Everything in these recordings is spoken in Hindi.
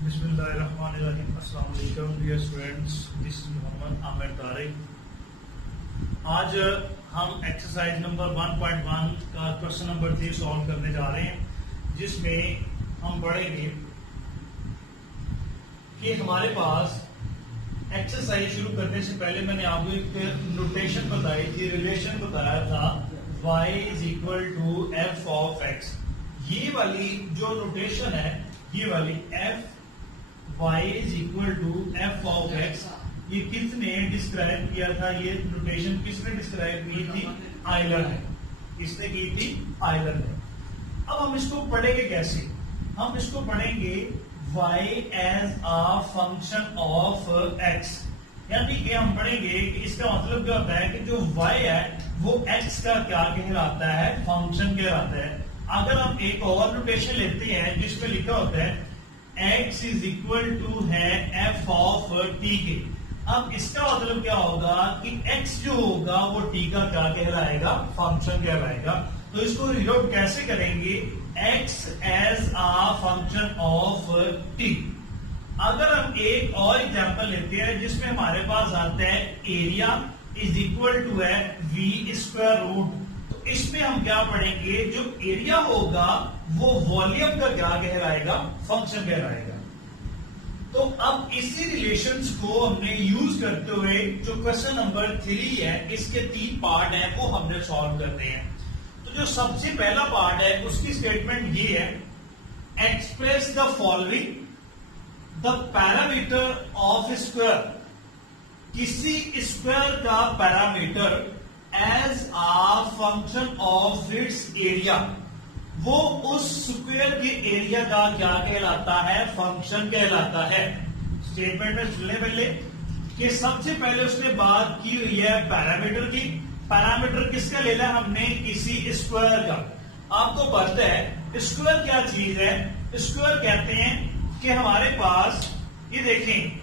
बिस्मिल्लाहिर्रहमानिर्रहीम। अस्सलाम वालेकुम dear students, this is Mohammad Aamir Tariq. आज हम एक्सरसाइज नंबर 1.1 का क्वेश्चन नंबर 3 सॉल्व करने जा रहे हैं, जिसमें हम पढ़ेंगे कि हमारे पास एक्सरसाइज शुरू करने से पहले मैंने आपको एक नोटेशन बताई थी, रिलेशन बताया था y is equal to f of x. ये वाली जो नोटेशन है, ये वाली f y is equal to f of x, ये किसने डिस्क्राइब किया था? ये नोटेशन किसने डिस्क्राइब की थी? आयलर ने। किसने की थी? आयलर ने। अब हम इसको पढ़ेंगे कैसे? हम इसको पढ़ेंगे y as a function of x, यानी कि हम पढ़ेंगे कि इसका मतलब क्या होता है कि जो y है वो x का क्या कहलाता है? फंक्शन कहलाता है। अगर हम एक और नोटेशन लेते हैं जिसमें लिखा होता है x इज इक्वल टू है f ऑफ t के, अब इसका मतलब क्या होगा कि x जो होगा वो t का क्या कहलाएगा? फंक्शन कहलाएगा। तो इसको रिलोट कैसे करेंगे? x as a function of t। अगर हम एक और एग्जांपल लेते हैं जिसमें हमारे पास आता है एरिया इज इक्वल टू है v स्क्वायर रूट, तो इसमें हम क्या पढ़ेंगे? जो एरिया होगा वो वॉल्यूम का क्या कहलाएगा? फंक्शन कहलाएगा। तो अब इसी रिलेशंस को हमने यूज करते हुए जो क्वेश्चन नंबर 3 है, इसके 3 पार्ट है, वो हमने सॉल्व करते हैं। तो जो सबसे पहला पार्ट है उसकी स्टेटमेंट ये है, express the following the parameter of square. किसी स्क्वायर का parameter as a function of its area, वो उस स्क्वायर के एरिया का क्या कहलाता है? फंक्शन कहलाता है। स्टेटमेंट में सुनने पहले कि सबसे पहले उसने बात की हुई है पैरामीटर की। पैरामीटर किसका लेना है हमने? किसी स्क्वायर का। आपको पता है स्क्वायर क्या चीज है? स्क्वायर कहते हैं कि हमारे पास ये देखें,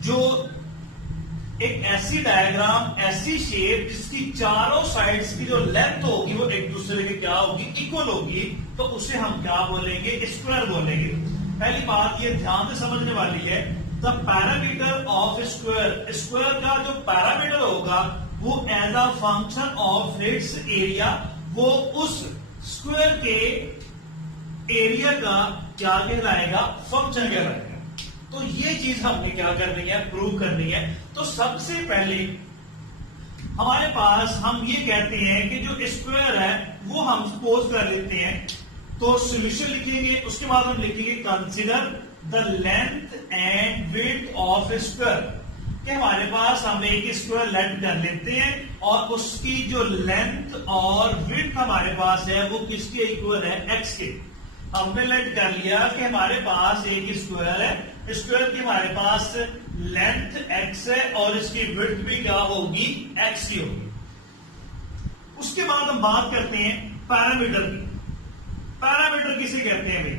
जो एक ऐसी डायग्राम, ऐसी शेप जिसकी चारों साइड्स की जो लेंथ होगी वो एक दूसरे के क्या होगी? इक्वल होगी, तो उसे हम क्या बोलेंगे? स्क्वायर बोलेंगे। पहली बात ये ध्यान से समझने वाली है, the parameter of square, square का जो पैरामीटर होगा वो as a function of its area, वो उस स्क्वायर के एरिया का क्या कहलाएगा? फंक्शन कहलाएगा। तो ये चीज हमने क्या करनी है? प्रूव करनी है। तो सबसे पहले हमारे पास हम ये कहते हैं कि जो स्क्वायर है वो हम सपोज कर लेते हैं, तो सॉल्यूशन लिखेंगे, उसके बाद हम लिखेंगे consider the length and width of square. कि हमारे पास हम एक स्क्वायर लेंथ कर लेते हैं और उसकी जो लेंथ और विड्थ हमारे पास है वो किसके इक्वल है? x के। हमने लेट कर लिया कि हमारे पास एक स्क्वायर है, स्क्वायर की हमारे पास लेंथ x है और इसकी विड्थ भी क्या होगी? x की होगी। उसके बाद हम बात करते हैं पैरामीटर की। पैरामीटर किसे कहते हैं भाई?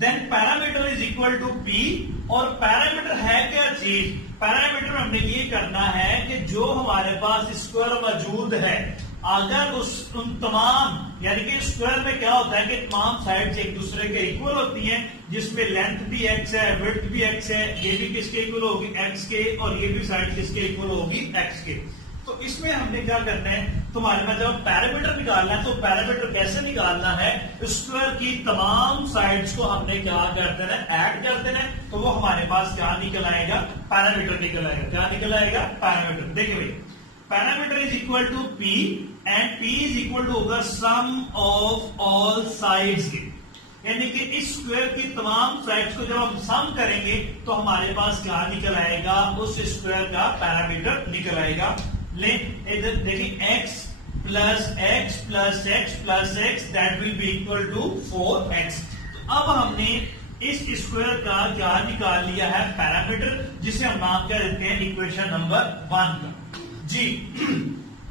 Then parameter is equal to p। और पैरामीटर है क्या चीज? पैरामीटर हमने ये करना है कि जो हमारे पास स्क्वायर मौजूद है, अगर उन तमाम, यानी कि स्क्वायर में क्या होता है कि तमाम साइड्स एक दूसरे के इक्वल होती हैं, जिसमें लेंथ भी x है, विड्थ भी x है, ये भी किसके इक्वल होगी? x के, और ये भी साइड किसके इक्वल होगी? x के। तो इसमें हमने क्या करना है? तुम्हारे पास जब पैरामीटर निकालना है तो पैरामीटर कैसे निकालना है? स्क्वायर की तमाम साइड्स को हमने क्या कर देना है? ऐड कर देना है। तो वो हमारे पास क्या निकल आएगा? पैरामीटर निकल आएगा। क्या निकल आएगा? पैरामीटर। देखिए भाई, parameter is equal to p and p is equal to होगा सम ऑफ ऑल साइड्स के, यानी कि इस स्क्वायर की तमाम साइड्स को जब हम सम करेंगे तो हमारे पास क्या निकल आएगा? उस स्क्वायर का पैरामीटर निकल आएगा। ले इधर देखिए x plus x plus x plus x that will be equal to 4x। तो अब हमने इस स्क्वायर का क्या निकाल लिया है? पैरामीटर, जिसे हम नाम क्या देते हैं? इक्वेशन नंबर 1 का। जी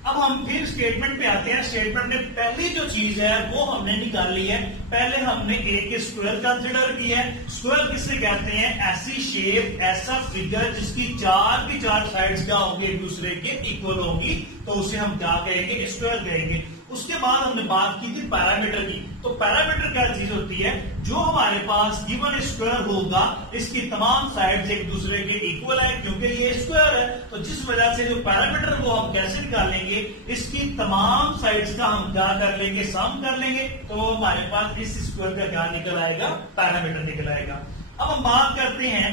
अब हम फिर स्टेटमेंट पे आते हैं। स्टेटमेंट में पहली जो चीज है वो हमने निकाल ली है। पहले हमने एक स्क्वायर कंसिडर किया है। स्क्वायर किसे कहते हैं? ऐसी शेप, ऐसा फिगर जिसकी चार की चार साइड्स क्या होंगी? एक दूसरे के इक्वल होंगी, तो उसे हम क्या कहेंगे? स्क्वायर कहेंगे। उसके बाद हमने बात की थी पैरामीटर की। तो पैरामीटर क्या चीज होती है, जो हमारे पास गिवन स्क्वायर होगा इसकी तमाम साइड्स एक दूसरे के इक्वल है, क्योंकि ये स्क्वायर है, तो जिस वजह से जो पैरामीटर को हम कैसे निकालेंगे, इसकी तमाम साइड्स का हम क्या कर लेंगे, सम कर लेंगे, तो हमारे पास इस स्क्वायर का क्या निकल आएगा, पैरामीटर निकल आएगा। अब हम बात करते हैं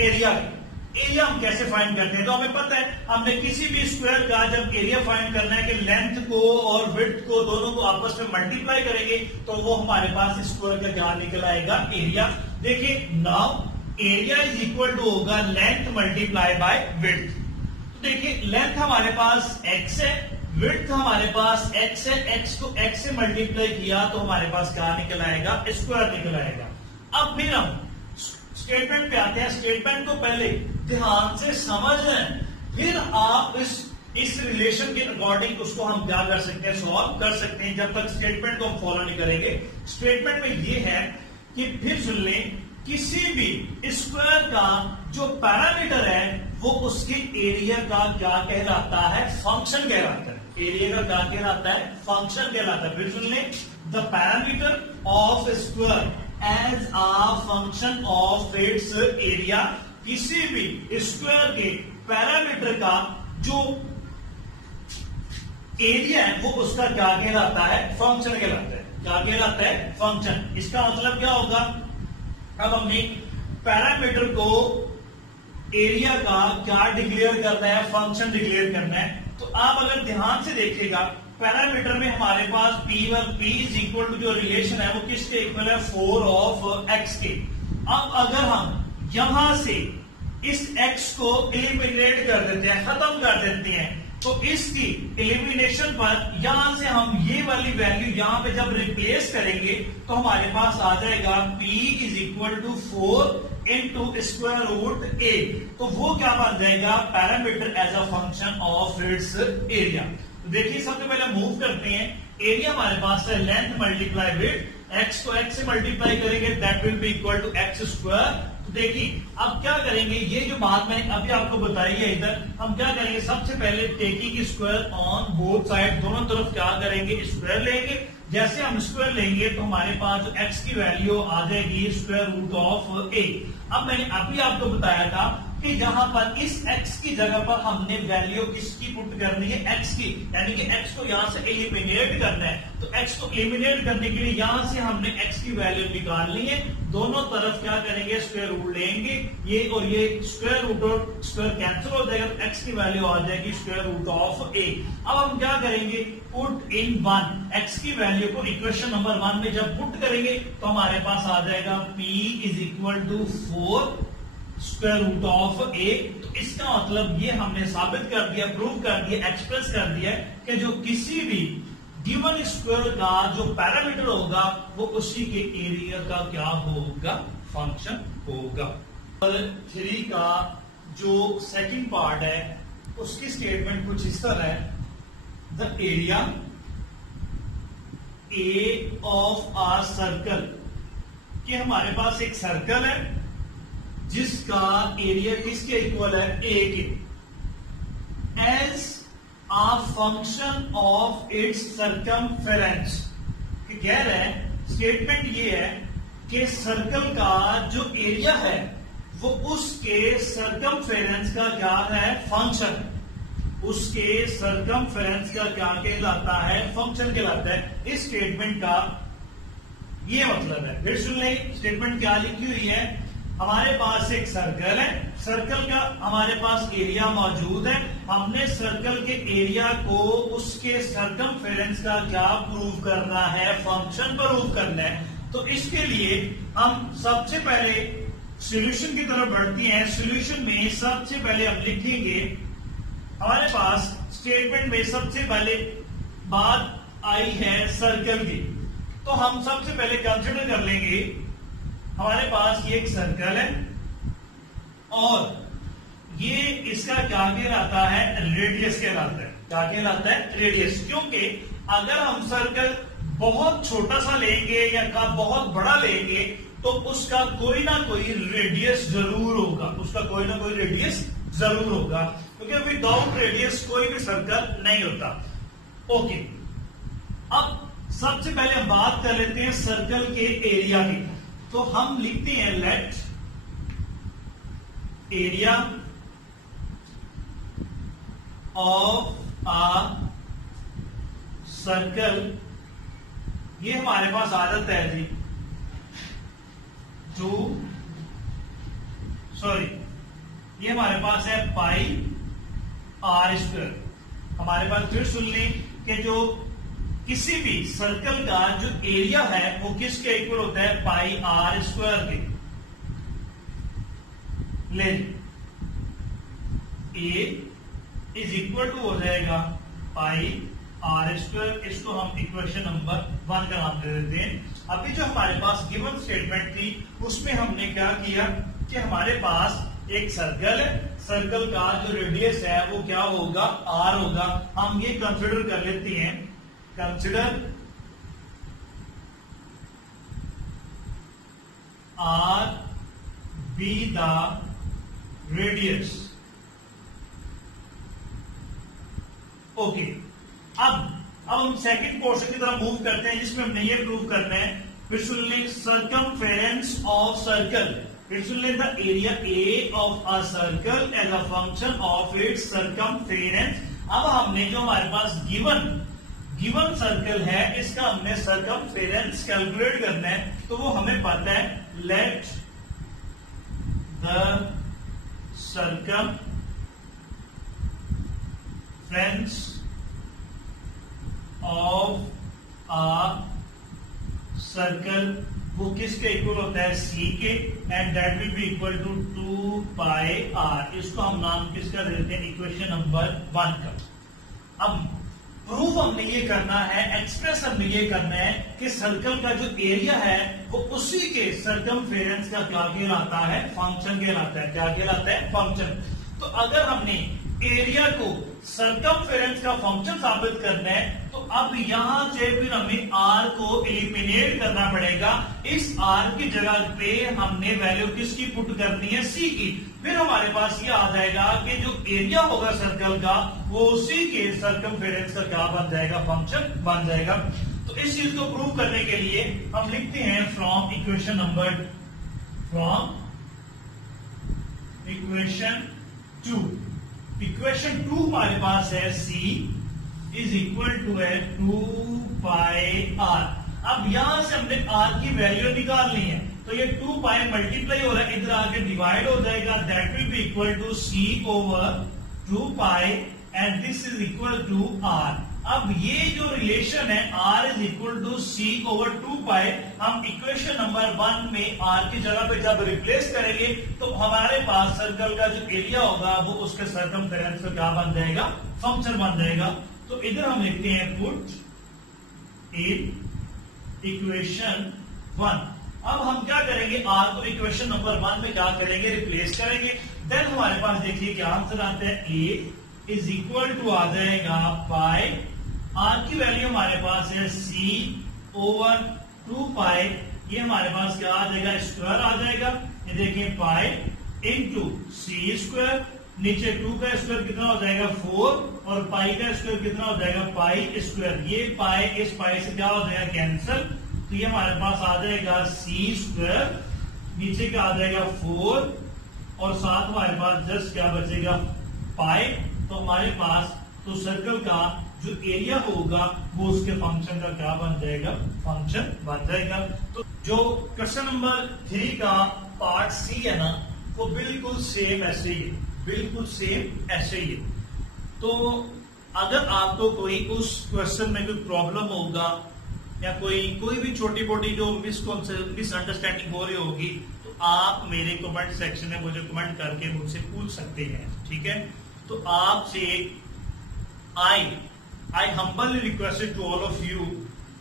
एरिया की। एरिया हम कैसे फाइंड करते हैं, तो हमें पता है हमने किसी भी स्क्वायर का जब एरिया फाइंड करना है कि लेंथ को और विड्थ को दोनों को आपस में मल्टीप्लाई करेंगे तो वो हमारे पास स्क्वायर का क्या निकल आएगा, एरिया। देखिए now area is equal to होगा लेंथ मल्टीप्लाई बाय विड्थ। तो देखिए लेंथ हमारे पास x है, विड्थ हमारे पास x है, x को x से मल्टीप्लाई किया तो हमारे पास क्या निकल आएगा, स्क्वायर निकल आएगा। अब फिर हम स्टेटमेंट पे आते हैं। स्टेटमेंट को पहले ध्यान से समझ लें, फिर आप इस रिलेशन के अकॉर्डिंग उसको हम क्या कर सकते हैं, सॉल्व कर सकते हैं। जब तक स्टेटमेंट को हम फॉलो नहीं करेंगे, स्टेटमेंट में ये है कि फिर सुन लें, किसी भी स्क्वायर का जो पैरामीटर है वो उसके एरिया का क्या कहलाता है, फंक्शन कहलाता है। एरिया का क्या कहलाता है, फंक्शन कहलाता है। फिर सुन लें, the parameter of square as a function of its area. किसी भी स्क्वायर के पैरामीटर का जो एरिया है वो उसका क्या कहलाता है, फंक्शन कहलाता है। क्या कहलाता है, फंक्शन। इसका मतलब क्या होगा, अब हमने पैरामीटर को एरिया का क्या डिक्लेयर करना है, फंक्शन डिक्लेयर करना है। तो आप अगर ध्यान से देखिएगा, पैरामीटर में हमारे पास p इज इक्वल टू जो रिलेशन है वो किसके इक्वल है, 4 ऑफ x के। अब अगर हम यहां से इस x को एलिमिनेट कर देते हैं, खत्म कर देते हैं, तो इसकी एलिमिनेशन पर यहां से हम ये वाली वैल्यू यहां पे जब रिप्लेस करेंगे तो हमारे पास आ जाएगा p is equal to 4 into square root a। तो वो क्या बन जाएगा, parameter as a function of its area. तो देखिए सबसे पहले मूव करते हैं। एरिया हमारे पास है लेंथ मल्टीप्लाई विड्थ, x को x से मल्टीप्लाई करेंगे that will be equal to x square. तो देखिए अब क्या करेंगे, ये जो बात मैंने अभी आपको बताई है, इधर हम क्या करेंगे, सबसे पहले taking square on both side, दोनों तरफ क्या करेंगे, स्क्वायर लेंगे। जैसे हम स्क्वायर लेंगे तो हमारे पास जो x की वैल्यू आ जाएगी स्क्वायर रूट ऑफ a। अब मैंने अभी आपको बताया था कि यहां पर इस x की जगह पर हमने वैल्यू किसकी पुट करनी है, x की, यानी कि x को यहां से एलिमिनेट करना है। तो x को एलिमिनेट करने के लिए यहां से हमने x की वैल्यू निकालनी है। दोनों तरफ क्या करेंगे, स्क्वायर रूट लेंगे, ये और ये स्क्वायर रूट और स्क्वायर कैंसिल हो जाएगा, तो x की वैल्यू आ जाएगी स्क्वायर रूट ऑफ a। अब हम क्या करेंगे, पुट इन 1, x की वैल्यू को इक्वेशन नंबर 1 में जब पुट करेंगे तो हमारे पास आ जाएगा p is equal to 4 square root of a। तो इसका मतलब ये हमने साबित कर दिया, प्रूव कर दिया, एक्सप्रेस कर दिया कि जो किसी भी गिवन स्क्वायर का जो पैरामीटर होगा वो उसी के एरिया का क्या होगा, फंक्शन होगा। 3 का जो सेकंड पार्ट है उसकी स्टेटमेंट कुछ इस तरह है, the area A of a circle, कि हमारे पास एक सर्कल है जिसका एरिया किसके इक्वल है, A K, as a function of its circumference. कह रहे हैं, स्टेटमेंट ये है कि सर्कल का जो एरिया है वो उसके सरकमफेरेंस का क्या है, फंक्शन। उसके सरकमफेरेंस का क्या कहलाता है, फंक्शन कहलाता है। इस स्टेटमेंट का ये मतलब है, फिर सुन लें स्टेटमेंट क्या लिखी हुई है। हमारे पास एक सर्कल है, सर्कल का हमारे पास एरिया मौजूद है, हमने सर्कल के एरिया को उसके सरकमफेरेंस का क्या प्रूव करना है, फंक्शन प्रूव करना है। तो इसके लिए हम सबसे पहले सॉल्यूशन की तरफ बढ़ते हैं। सॉल्यूशन में सबसे पहले हम लिखेंगे, हमारे पास स्टेटमेंट में सबसे पहले बात आई है सर्कल की, तो हम सबसे पहले कंसिडर कर लेंगे हमारे पास ये एक सर्कल है और ये इसका क्या कहलाता है, रेडियस कहलाता है। क्या कहलाता है, रेडियस। क्योंकि अगर हम सर्कल बहुत छोटा सा लेंगे या का बहुत बड़ा लेंगे तो उसका कोई ना कोई रेडियस जरूर होगा, उसका कोई ना कोई रेडियस जरूर होगा, क्योंकि विदाउट रेडियस कोई भी सर्कल नहीं होता। ओके, अब सबसे पहले हम बात कर लेते हैं सर्कल के एरिया की। तो हम लिखते हैं let area of a circle, ये हमारे पास आदत है जी, ये हमारे पास है पाई आर स्क्वायर। हमारे पास फिर सुन लें कि जो किसी भी सर्कल का जो एरिया है वो किसके इक्वल होता है, पाई आर स्क्वायर के। ले ए इज इक्वल टू हो जाएगा पाई आर स्क्वायर। इसको हम इक्वेशन नंबर 1 का नाम दे देते हैं। अभी जो हमारे पास गिवन स्टेटमेंट थी उसमें हमने क्या किया कि हमारे पास एक सर्कल है, सर्कल का जो रेडियस है वो क्या होगा, आर होगा। हम ये कंसिडर कर लेते हैं, consider R be the radius. Okay, अब हम सेकंड पोर्शन की तरफ मूव करते हैं जिसमें हमने ये प्रूव करना है, फिर सुन लें सर्कमफेरेंस ऑफ सर्कल, फिर सुन लें the area A of a circle as a function of its circumference. अब हमने जो हमारे पास गिवन सर्कल है इसका हमने सर्कमफेरेंस कैलकुलेट करना है। तो वो हमें पता है, let the circumference of a circle वो किसके इक्वल होता है, C K, and that will be equal to 2 pi r. इसको हम नाम किसका दे देते हैं, इक्वेशन नंबर 1 का। अब प्रूफ हमने ये करना है, एक्सप्रेस हमने ये करना है कि सर्कल का जो एरिया है वो उसी के सर्कमफेरेंस का क्या कहलाता है, फंक्शन कहलाता है। क्या कहलाता है, फंक्शन। तो अगर हमने एरिया को सर्कमफेरेंस का फंक्शन साबित करना है तो अब यहां से फिर हमें आर को एलिमिनेट करना पड़ेगा। इस आर की जगह पे हमने वैल्यू किसकी पुट करनी है, सी की। फिर हमारे पास ये आ जाएगा कि जो एरिया होगा सर्कल का वो उसी के सर्कमफेरेंस का क्या बन जाएगा, फंक्शन बन जाएगा। तो इस चीज को प्रूव करने के लिए हम लिखते हैं फ्रॉम इक्वेशन 2। इक्वेशन 2 हमारे पास है c इज इक्वल टू है 2 पाई आर। अब यहां से हमने r की वैल्यू निकालनी है, तो ये 2 पाई मल्टीप्लाई हो रहा है, इधर आके डिवाइड हो जाएगा, that will be equal to c over 2 pi and this is equal to r। अब ये जो रिलेशन है r is equal to c over 2 pi, हम इक्वेशन नंबर 1 में r की जगह पे जब रिप्लेस करेंगे तो हमारे पास सर्कल का जो एरिया होगा वो उसके सर्कमफेरेंस का क्या बन जाएगा, फंक्शन बन जाएगा। तो इधर हम लिखते हैं पुट इन इक्वेशन 1। अब हम क्या करेंगे, r को इक्वेशन नंबर 1 में क्या करेंगे, रिप्लेस करेंगे। देन हमारे पास देखिए क्या आंसर आता है, a इज इक्वल टू आ जाएगा पाई, r की वैल्यू हमारे पास है c ओवर 2 पाई, ये हमारे पास क्या आ जाएगा, स्क्वायर आ जाएगा। ये देखिए पाई इंटू सी स्क्वायर, नीचे 2 का स्क्वायर कितना हो जाएगा 4, और पाई का स्क्वायर कितना हो जाएगा पाई स्क्वायर। ये पाई इस पाई से क्या हो जाएगा, कैंसिल। तो ये हमारे पास आ जाएगा सी स्क्वायर, नीचे क्या आ जाएगा 4, और साथ हमारे पास जस्ट क्या बचेगा, पाई। तो हमारे पास तो सर्कल का जो एरिया होगा वो उसके फंक्शन का क्या बन जाएगा, फंक्शन बन जाएगा। तो जो क्वेश्चन नंबर 3 का पार्ट सी है ना, वो बिल्कुल सेम ऐसे ही है, बिल्कुल सेम ऐसे ही है। तो अगर आपको कोई उस क्वेश्चन में कोई प्रॉब्लम होगा या कोई भी छोटी मोटी जो मिसअंडरस्टैंडिंग हो रही होगी, तो आप मेरे कमेंट सेक्शन में मुझे कमेंट करके मुझसे पूछ सकते हैं, ठीक है। तो आपसे I humbly request to all of you,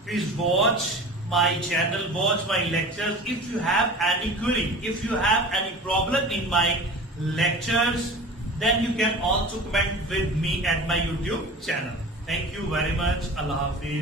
please watch my channel, watch my lectures. If you have any query, if you have any problem in my lectures, then you can also comment with me at my YouTube channel. Thank you very much. Allah Hafiz.